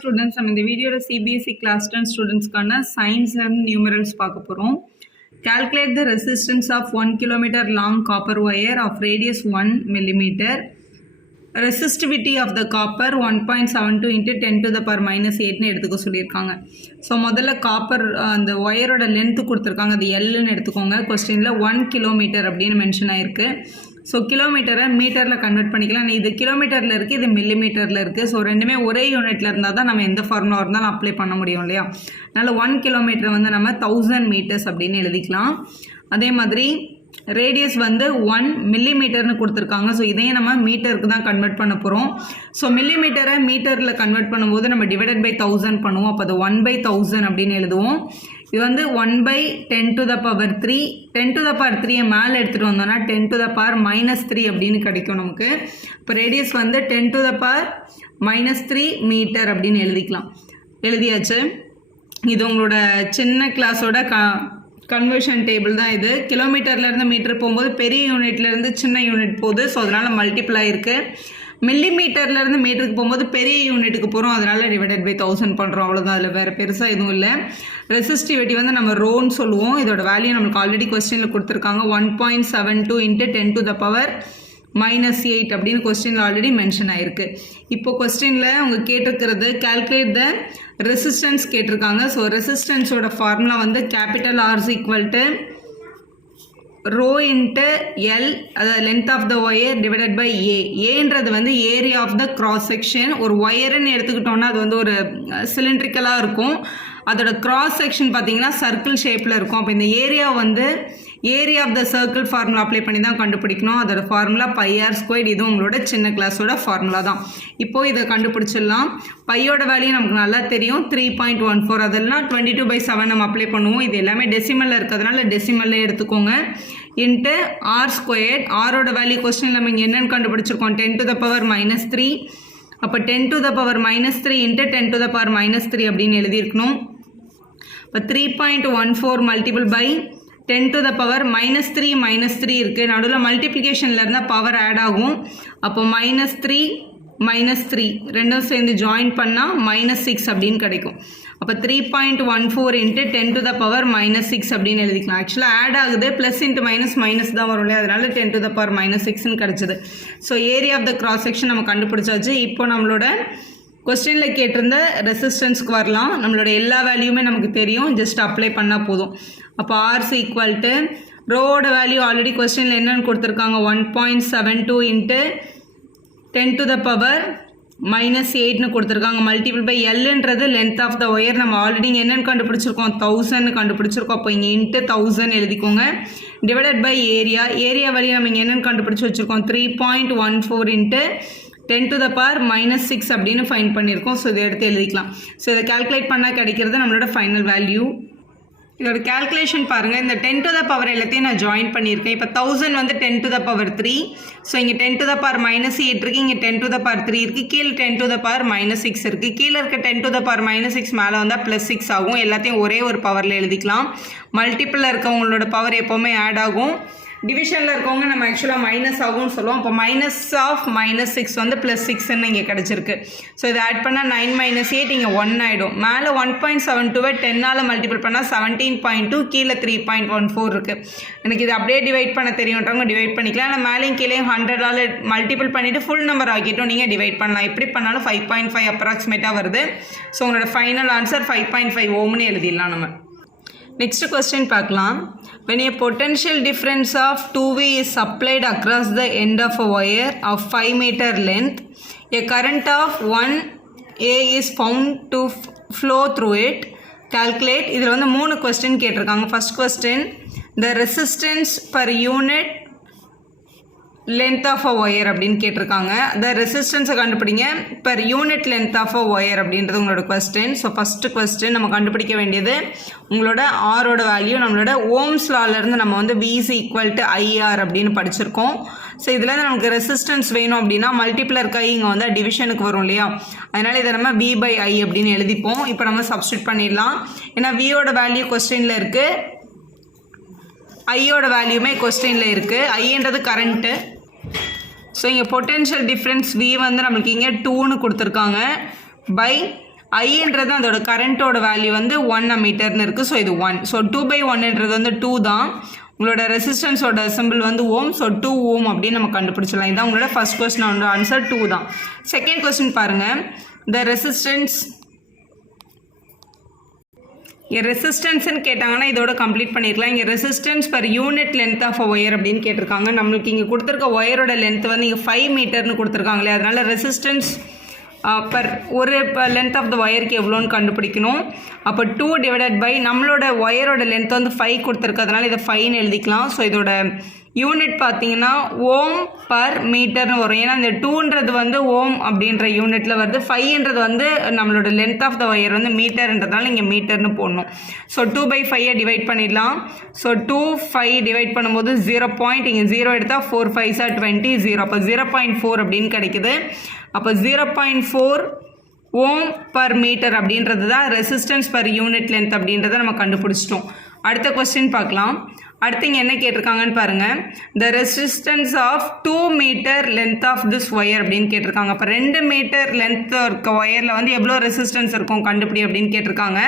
students, நம்ம இந்த வீடியோல CBSE class 10 ஸ்டூடெண்ட்ஸ்க்கான சயின்ஸ் அண்ட் நியூமரல்ஸ் பார்க்க போறோம். Calculate the resistance of 1 km long copper wire of radius 1 mm. Resistivity of the copper 1.72 into 10 to the power minus 8 னு எடுத்துக்க சொல்லியிருக்காங்க. ஸோ முதல்ல காப்பர் அந்த ஒயரோட லென்த்து கொடுத்துருக்காங்க, அது எல்லுன்னு எடுத்துக்கோங்க. கொஸ்டினில் 1 கிலோமீட்டர் அப்படின்னு மென்ஷன் ஆயிருக்கு. ஸோ கிலோமீட்டரை மீட்டரில் கன்வெர்ட் பண்ணிக்கலாம். இது கிலோமீட்டரில் இருக்குது, இது மில்லிமீட்டரில் இருக்குது. ஸோ ரெண்டுமே ஒரே யூனிட்டில் இருந்தால் தான் நம்ம எந்த ஃபார்முலா இருந்தாலும் அப்ளை பண்ண முடியும் இல்லையா. அதனால் 1 கிலோமீட்டர் வந்து நம்ம 1000 மீட்டர்ஸ் அப்படின்னு எழுதிக்கலாம். அதே மாதிரி ரேடியஸ் வந்து 1 மில்லிமீட்டர்னு கொடுத்துருக்காங்க. ஸோ இதையும் நம்ம மீட்டருக்கு தான் கன்வெர்ட் பண்ண போகிறோம். ஸோ மில்லிமீட்டரை மீட்டரில் கன்வெர்ட் பண்ணும்போது நம்ம டிவைடட் பை 1000 பண்ணுவோம். அப்போ அது 1/1000 அப்படின்னு எழுதுவோம். இது வந்து 1/10 to the power 3. 10 to the power 3 மேலே எடுத்துகிட்டு வந்தோம்னா 10 to the power -3 அப்படின்னு கிடைக்கும் நமக்கு. இப்போ ரேடியஸ் வந்து 10 to the power -3 மீட்டர் அப்படின்னு எழுதிக்கலாம். எழுதியாச்சு. இது உங்களோட சின்ன கிளாஸோட கன்வர்ஷன் டேபிள் தான் இது. கிலோமீட்டர்லேருந்து மீட்டர் போகும்போது பெரிய யூனிட்லேருந்து சின்ன யூனிட் போகுது. ஸோ அதனால் மல்டிப்ளை இருக்குது. மில்லிமீட்டர்லேருந்து மீட்டருக்கு போகும்போது பெரிய யூனிட்டுக்கு போகிறோம், அதனால் டிவைடட் பை 1000 பண்ணுறோம். அவ்வளோதான், அதில் வேறு பெருசாக எதுவும் இல்லை. ரெசிஸ்டிவிட்டி வந்து நம்ம ரோன்னு சொல்லுவோம். இதோட வேல்யூ நம்மளுக்கு ஆல்ரெடி கொஸ்டினில் கொடுத்துருக்காங்க. 1.72 into 10 to the power -8 அப்படின்னு கொஸ்டினில் ஆல்ரெடி மென்ஷன் ஆயிருக்கு. இப்போ கொஸ்டினில் அவங்க கேட்டிருக்கிறது calculate the resistance கேட்டிருக்காங்க. ஸோ ரெசிஸ்டன்ஸோட ஃபார்முலா வந்து capital R is equal to rho into L, அதாவது length of the wire divided by ஏன்றது வந்து area of the cross section. ஒரு ஒயருன்னு எடுத்துக்கிட்டோன்னா அது வந்து ஒரு சிலிண்ட்ரிக்கலாக இருக்கும். அதோட கிராஸ் செக்ஷன் பார்த்தீங்கன்னா சர்க்கிள் ஷேப்பில் இருக்கும். அப்போ இந்த ஏரியா வந்து area of the circle formula apply பண்ணி தான் கண்டுபிடிக்கணும். அதோட ஃபார்முலா πr². இது உங்களோட சின்ன கிளாஸோட ஃபார்முலா தான். இப்போது இதை கண்டுபிடிச்சிடலாம். பையோட வேல்யூ நமக்கு நல்லா தெரியும், 3.14. அதெல்லாம் 22/7 நம்ம அப்ளை பண்ணுவோம். இது எல்லாமே டெசிமலில் இருக்கிறதுனால டெசிமல்லே எடுத்துக்கோங்க. Into r². ஆரோட வேல்யூ கொஸ்டின் நம்ம இங்கே என்னென்னு கண்டுபிடிச்சிருக்கோம், 10 to the power -3. அப்போ 10 to the power -3 into 10 to the power -3 அப்படின்னு எழுதியிருக்கணும். இப்போ 3.14 multiple by 10 to the power -3 இருக்குது. நடுவில் மல்டிப்ளிகேஷனில் இருந்தால் பவர் ஆட் ஆகும். அப்போ -3 ரெண்டும் சேர்ந்து ஜாயின் பண்ணால் -6 அப்படின்னு கிடைக்கும். அப்போ 3.14 into 10 to the power -6 அப்படின்னு எழுதிக்கலாம். ஆக்சுவலாக ஆட் ஆகுது, ப்ளஸ் இன்ட்டு மைனஸ் தான் வரும் இல்லையா, அதனால 10 to the power -6ன்னு கிடச்சிது. So area of the cross section நம்ம கண்டுபிடிச்சாச்சு. இப்போ நம்மளோட கொஸ்டினில் கேட்டிருந்த ரெசிஸ்டன்ஸ்க்கு வரலாம். நம்மளோட எல்லா வேல்யூமே நமக்கு தெரியும், ஜஸ்ட் அப்ளை பண்ணால் போதும். அப்போ ஆர்ஸ் ஈக்குவல் டு ரோவோட வேல்யூ ஆல்ரெடி கொஸ்டினில் என்னென்னு கொடுத்துருக்காங்க, 1.72 into 10 to the power -8ன்னு கொடுத்துருக்காங்க. மல்டிபிள் பை எல்ன்றது லென்த் ஆஃப் த ஒயர். நம்ம ஆல்ரெடி என்னென்னு கண்டுபிடிச்சிருக்கோம், 1000 கண்டுபிடிச்சிருக்கோம். அப்போ இங்கே இன்ட்டு 1000 எழுதிக்கோங்க. டிவைடட் பை ஏரியா வேல்யூ நம்ம இங்கே என்னென்னு கண்டுபிடிச்சி வச்சுருக்கோம், 3.14 into 10 to the power -6 அப்படின்னு ஃபைன் பண்ணியிருக்கோம். ஸோ இதை எடுத்து எழுதிக்கலாம். ஸோ இதை கால்குலேட் பண்ணால் கிடைக்கிறது நம்மளோட ஃபைனல் வேல்யூ. இதோட கேல்குலேஷன் பாருங்கள். இந்த 10 to the power எல்லாத்தையும் நான் ஜாயின் பண்ணியிருக்கேன். இப்போ 1000 வந்து 10 to the power 3. ஸோ இங்கே 10 to the power -8 இருக்குது, இங்கே 10 to the power 3 இருக்குது, கீழே 10 to the power -6 இருக்குது. கீழே இருக்க 10 to the power -6 மேலே வந்தால் +6 ஆகும். எல்லாத்தையும் ஒரே ஒரு பவரில் எழுதிக்கலாம். மல்டிப்பிளில் இருக்கவங்களோட பவர் எப்போவுமே ஆட் ஆகும். டிவிஷனில் இருக்கவங்க நம்ம ஆக்சுவலாக மைனஸ் ஆகும்னு சொல்லுவோம். அப்போ -6 வந்து +6ன்னு இங்கே கிடச்சிருக்கு. ஸோ இதை ஆட் பண்ணால் 9 - 8 இங்கே 1 ஆகிடும். மேலே 1.72 10ஆல் மல்டிபிள் பண்ணால் 17.2, கீழே 3.14 இருக்குது. எனக்கு இது அப்படியே டிவைட் பண்ண தெரியுன்றவங்க டிவைட் பண்ணிக்கலாம். ஆனால் மேலேயும் கீழே 100ஆல் மல்டிபிள் பண்ணிவிட்டு ஃபுல் நம்பர் ஆக்கிட்டோம் நீங்கள் டிவைட் பண்ணலாம். எப்படி பண்ணாலும் 5.5 அப்ராக்சிமேட்டாக வருது. ஸோ உங்களோட ஃபைனல் ஆன்சர் 5.5 ஓம்னு எழுதிடலாம் நம்ம. Next question பார்க்கலாம். When a potential difference of 2V is supplied across the end of a wire of 5 meter length, a current of 1A is found to flow through it. Calculate. இதில் வந்து 3 question கேட்டிருக்காங்க. First question, the resistance per unit length of a wire அப்படின்னு கேட்டிருக்காங்க. அந்த ரெசிஸ்டன்ஸை கண்டுபிடிங்க per unit length of a wire அப்படின்றது உங்களோட கொஸ்டின். ஸோ ஃபஸ்ட்டு கொஸ்டின் நம்ம கண்டுபிடிக்க வேண்டியது உங்களோட ஆரோட வேல்யூ. நம்மளோட ஓம்ஸ் லாலேருந்து நம்ம வந்து V is equal to IR அப்படின்னு படிச்சிருக்கோம். ஸோ இதில் நமக்கு ரெசிஸ்டன்ஸ் வேணும் அப்படின்னா மல்டிப்ளர் கை இங்கே வந்து டிவிஷனுக்கு வரும் இல்லையா, அதனால் இதை நம்ம V/I அப்படின்னு எழுதிப்போம். இப்போ நம்ம சப்ஸ்டியூட் பண்ணிடலாம். ஏன்னா வியோட வேல்யூ கொஸ்டினில் இருக்குது, ஐயோட வேல்யூமே கொஸ்டினில் இருக்குது. ஐன்றது கரண்ட்டு. ஸோ இங்கே பொட்டென்ஷியல் டிஃப்ரென்ஸ் V வந்து நம்மளுக்கு இங்கே 2ன்னு கொடுத்துருக்காங்க. பை ஐன்றது அதோட கரண்ட்டோட வேல்யூ வந்து 1 அம்மீட்டர்னு இருக்குது. ஸோ இது 1. ஸோ 2/1ன்றது வந்து 2 தான். உங்களோட ரெசிஸ்டன்ஸோட சிம்பிள் வந்து ஓம். ஸோ 2 ஓம் அப்படின்னு நம்ம கண்டுபிடிச்சிடலாம். இதுதான் உங்களோட ஃபர்ஸ்ட் கொஸ்டினோட ஆன்சர் 2 தான். செகண்ட் கொஸ்டின் பாருங்கள். த ரெசிஸ்டன்ஸ்ன்னு கேட்டாங்கன்னா இதோட கம்ப்ளீட் பண்ணியிருக்கலாம். இங்கே resistance per unit length of wire அப்படின்னு கேட்டிருக்காங்க. நம்மளுக்கு இங்கே கொடுத்துருக்க ஒயரோட லென்த் வந்து இங்கே 5 மீட்டர்னு கொடுத்துருக்காங்களே, அதனால ரெசிஸ்டன்ஸ் பர் ஒரு லென்த் ஆஃப் த ஒயருக்கு எவ்வளோன்னு கண்டுபிடிக்கணும். அப்போ 2 டிவைடட் பை நம்மளோட ஒயரோட லென்த் வந்து 5 கொடுத்துருக்கிறதுனால இதை 5ன்னு எழுதிக்கலாம். ஸோ இதோட யூனிட் பார்த்தீங்கன்னா ஓம் பர் மீட்டர்னு வரும். ஏன்னா இந்த 2ன்றது வந்து ஓம் அப்படின்ற யூனிட்டில் வருது. 5ன்றது வந்து நம்மளோட லென்த் ஆஃப் த ஒயர் வந்து மீட்டர்ன்றதுனால இங்கே மீட்டர்னு போடணும். ஸோ 2/5 டிவைட் பண்ணிடலாம். ஸோ 2/5 டிவைட் பண்ணும்போது 0. இங்கே 0 எடுத்தால் 4 5s are 20 0. அப்போ 0.4 அப்படின்னு கிடைக்குது. அப்போ 0.4 ஓம் பர் மீட்டர் அப்படின்றது தான் ரெசிஸ்டன்ஸ் பர் யூனிட் லென்த் அப்படின்றத நம்ம கண்டுபிடிச்சிட்டோம். அடுத்த கொஸ்டின் பார்க்கலாம். அடுத்து இங்கே என்ன கேட்டிருக்காங்கன்னு பாருங்கள். The resistance of 2 metre length of this wire அப்படின்னு கேட்டிருக்காங்க. அப்போ 2 மீட்டர் லென்த் இருக்க ஒயரில் வந்து எவ்வளோ ரெசிஸ்டன்ஸ் இருக்கும் கண்டுபிடி அப்படின்னு கேட்டிருக்காங்க.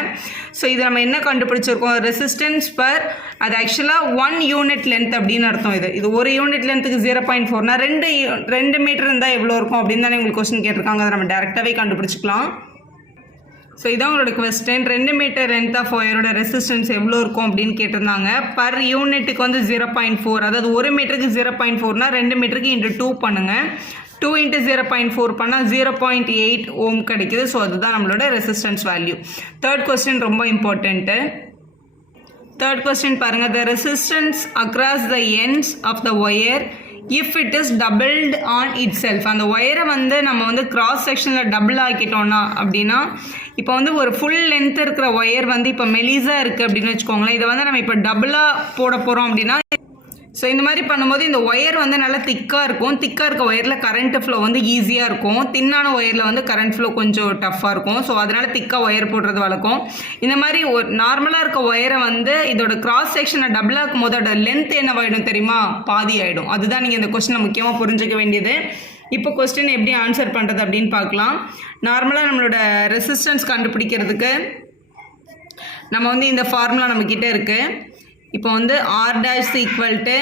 ஸோ இது நம்ம என்ன கண்டுபிடிச்சிருக்கோம், ரெசிஸ்டன்ஸ் பர் அது ஆக்சுவலாக 1 யூனிட் லென்த் அப்படின்னு அர்த்தம். இது ஒரு யூனிட் லென்த்துக்கு 0.4னா 2 மீட்டர் இருந்தால் எவ்வளோ இருக்கும் அப்படின்னு தானே உங்களுக்கு கொஸ்டின் கேட்டிருக்காங்க. அதை நம்ம டேரெக்டாகவே கண்டுபிடிச்சிக்கலாம். ஸோ இதான் உங்களோட கொஸ்டின். 2 மீட்டர் லென்த் ஆஃப் ஒயரோட ரெசிஸ்டன்ஸ் எவ்வளோ இருக்கும் அப்படின்னு கேட்டிருந்தாங்க. பர் யூனிட்டுக்கு வந்து 0.4, அதாவது ஒரு மீட்டருக்கு 0.4னா 2 மீட்டருக்கு இன்ட்டு 2 பண்ணுங்கள். 2 × 0.4 பண்ணால் 0.8 ஓம் கிடைக்குது. ஸோ அதுதான் நம்மளோட ரெசிஸ்டன்ஸ் வேல்யூ. தேர்ட் கொஸ்டின் ரொம்ப இம்பார்ட்டண்ட்டு. தேர்ட் கொஸ்டின் பாருங்கள். The resistance across the ends of the wire if it is doubled on itself. அந்த ஒயரை வந்து நம்ம வந்து கிராஸ் செக்ஷனில் டபுள் ஆக்கிட்டோம்னா அப்படின்னா, இப்போ வந்து ஒரு ஃபுல் லென்த் இருக்கிற ஒயர் வந்து இப்போ மெலிஸாக இருக்குது அப்படின்னு வச்சுக்கோங்களேன். இதை வந்து நம்ம இப்போ டபுளாக போட போகிறோம் அப்படின்னா, ஸோ இந்த மாதிரி பண்ணும்போது இந்த ஒயர் வந்து நல்லா திக்காக இருக்கும். திக்காக இருக்க ஒயரில் கரண்ட் ஃப்ளோ வந்து ஈஸியாக இருக்கும். தின்னான ஒயரில் வந்து கரண்ட் ஃப்ளோ கொஞ்சம் டஃப்பாக இருக்கும். ஸோ அதனால் திக்காக ஒயர் போடுறது வழக்கம். இந்த மாதிரி ஒரு நார்மலாக இருக்க ஒயரை வந்து இதோட கிராஸ் செக்ஷனை டபுளாக இருக்கும் போது அதோட லென்த் என்னவாயிடும் தெரியுமா, பாதி ஆகிடும். அதுதான் நீங்கள் இந்த கொஸ்டினை முக்கியமாக புரிஞ்சுக்க வேண்டியது. இப்போ கொஸ்டின் எப்படி ஆன்சர் பண்ணுறது அப்படின்னு பார்க்கலாம். நார்மலாக நம்மளோட ரெசிஸ்டன்ஸ் கண்டுபிடிக்கிறதுக்கு நம்ம வந்து இந்த ஃபார்முலா நம்மக்கிட்ட இருக்குது. இப்போ வந்து R' =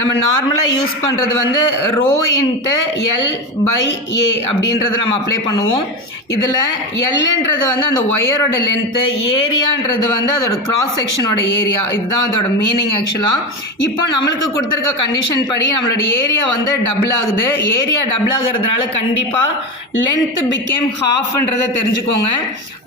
நம்ம நார்மலாக யூஸ் பண்ணுறது வந்து ρ × L/A அப்படின்றத நம்ம அப்ளை பண்ணுவோம். இதில் எல்ன்றது வந்து அந்த ஒயரோட லென்த்து, ஏரியான்றது வந்து அதோட கிராஸ் செக்ஷனோட ஏரியா. இதுதான் அதோட மீனிங் ஆக்சுவலாக. இப்போ நம்மளுக்கு கொடுத்துருக்க கண்டிஷன் படி நம்மளோட ஏரியா வந்து டபுள் ஆகுது. ஏரியா டபுள் ஆகிறதுனால கண்டிப்பாக லென்த் பிகேம் ஹாஃப்ன்றதை தெரிஞ்சுக்கோங்க.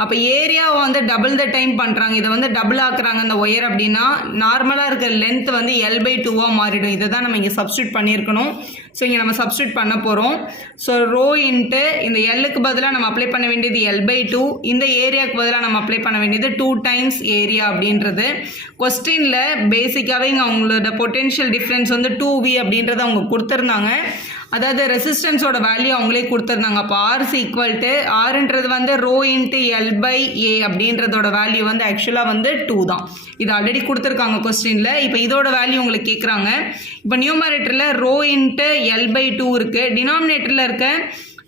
அப்போ ஏரியாவை வந்து டபுள் த டைம் பண்ணுறாங்க, இதை வந்து டபுள் ஆக்குறாங்க அந்த ஒயர் அப்படின்னா நார்மலாக இருக்கிற லென்த் வந்து L/2 மாறிடும். இதை தான் நம்ம இங்கே சப்ஸ்டியூட் பண்ணியிருக்கணும். ஸோ இங்கே நம்ம சப்ஸ்டியூட் பண்ண போகிறோம். ஸோ ρ × இந்த எல்லுக்கு பதிலாக நம்ம அப்ளை பண்ண வேண்டியது L/2, இந்த ஏரியாவுக்கு பதிலாக நம்ம அப்ளை பண்ண வேண்டியது 2 டைம்ஸ் ஏரியா அப்படின்றது. கொஸ்டினில் பேசிக்காகவே இங்கே அவங்களோட பொட்டென்ஷியல் டிஃப்ரென்ஸ் வந்து 2V அப்படின்றத அவங்க கொடுத்துருந்தாங்க. அதாவது ரெசிஸ்டன்ஸோட வேல்யூ அவங்களே கொடுத்துருந்தாங்க. அப்போ Rன்றது வந்து ρ × L/A அப்படின்றதோட வேல்யூ வந்து ஆக்சுவலாக வந்து 2 தான். இது ஆல்ரெடி கொடுத்துருக்காங்க கொஸ்டினில். இப்போ இதோட வேல்யூ உங்களுக்கு கேட்குறாங்க. இப்போ நியூமரேட்டரில் ρ × L/2 இருக்குது. டினாமினேட்டரில் இருக்க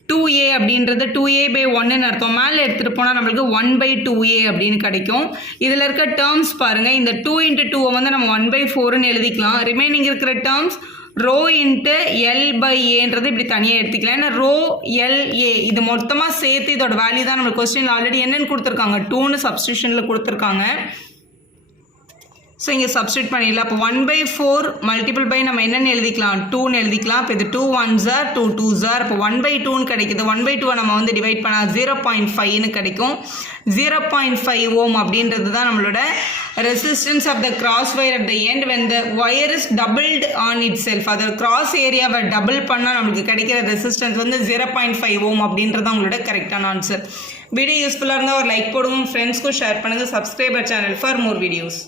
2A அப்படின்றது 2A/1ன்னு அர்த்தம். மேலே எடுத்துகிட்டு போனால் நம்மளுக்கு 1/2A அப்படின்னு கிடைக்கும். இதில் இருக்க டேர்ம்ஸ் பாருங்கள். இந்த 2 × 2 வந்து நம்ம 1/4ன்னு எழுதிக்கலாம். ரிமைனிங் இருக்கிற டேர்ம்ஸ் ρ × L/Aன்றது இப்படி தனியாக எடுத்துக்கலாம். ஏன்னா ρ LA இது மொத்தமாக சேர்த்து இதோட வேல்யூ தான் நம்மளுக்கு கொஸ்டின் ஆல்ரெடி என்னென்னு கொடுத்துருக்காங்க, 2ன்னு சப்ஸ்டியூஷனில் கொடுத்துருக்காங்க. ஸோ இங்கே சப்ஸ்டியூட் பண்ணிடலாம். அப்போ 1/4 மல்டிபிள் பை நம்ம என்னென்னு எழுதிக்கலாம், 2ன்னு எழுதிக்கலாம். இப்போ இது 2 1s are 2 2s are, இப்போ 1/2ன்னு கிடைக்குது. 1/2 நம்ம வந்து டிவைட் பண்ணால் 0.5ன்னு கிடைக்கும். 0.5 ஓம் அப்படின்றது தான் நம்மளோட resistance of the cross wire at the end when the wire is doubled on itself. அது கிராஸ் ஏரியாவை டபுள் பண்ணால் நம்மளுக்கு கிடைக்கிற ரெசிஸ்டன்ஸ் வந்து 0.5 ஓம் அப்படின்றது அவங்களோட கரெக்டான ஆன்சர். வீடியோ யூஸ்ஃபுல்லாக இருந்தால் ஒரு லைக் போடுவோம், ஃப்ரெண்ட்ஸ்க்கும் ஷேர் பண்ணுங்கள், subscriber channel for more videos.